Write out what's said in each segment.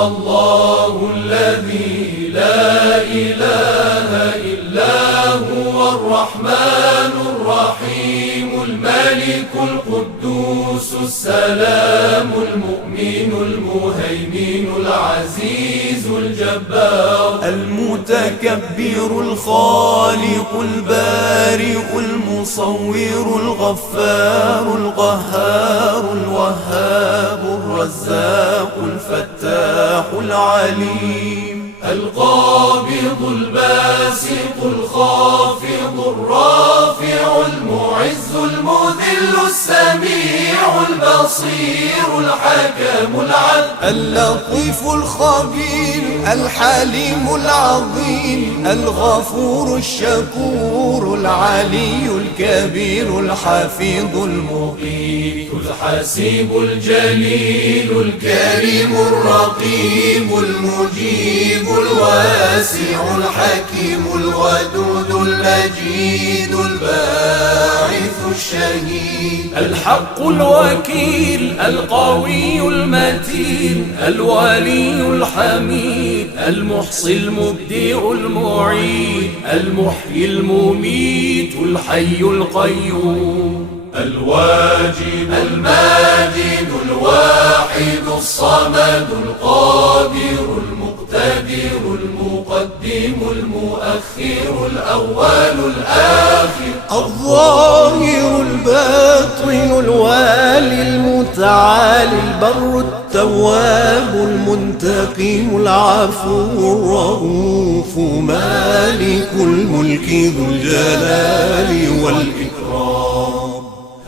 هو الله الذي لا إله إلا هو الرحمن الرحيم الملك القدوس السلام المؤمن المهيمن العزيز الجبار المتكبر الخالق البارئ المصور الغفار القهار الوهاب الرزاق الفتاح العليم القابض الباسط الخافض الرافع المعز المذل السميع البصير الحكم العدل اللطيف الخبير الحليم العظيم الغفور الشكور العلي الكبير الحفيظ المقيت الحسيب الجليل الكريم الرقيب المجيب الواسع الحكيم الودود المجيد الباعث الشهيد الحق الوكيل القوي المتين الولي الحميد المحصي المبدئ المعيد المحيي المميت الحي القيوم الواجد الماجد الواحد الصمد القادر المقتدر المقدم المؤخر الأول الآخر الظاهر الباطن الوالي المتعالي البر التواب المنتقم العفو الرؤوف مالك الملك ذو الجلال والإكرام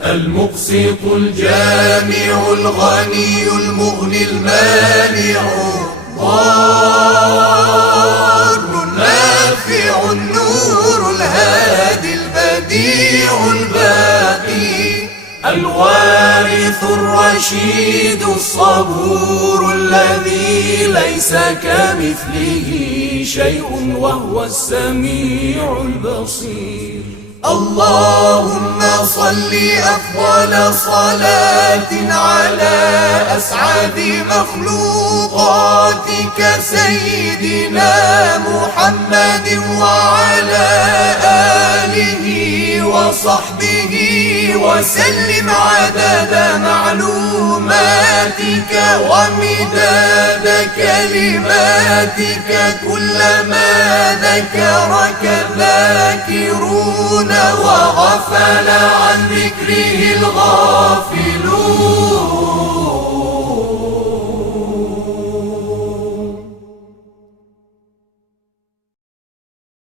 المقسط الجامع الغني المغني المانع الضار النافع النور الهادي البديع الباقي الوارث الرشيد الصبور الذي ليس كمثله شيء وهو السميع البصير اللهم صل أفضل صلاة على أسعد مخلوقاتك سيدنا محمد وعلى آله وصحبه وسلم عدد معلوماتك ومداد كلماتك كلما ذكرك الذاكرون وغفل عن ذكره الغافلون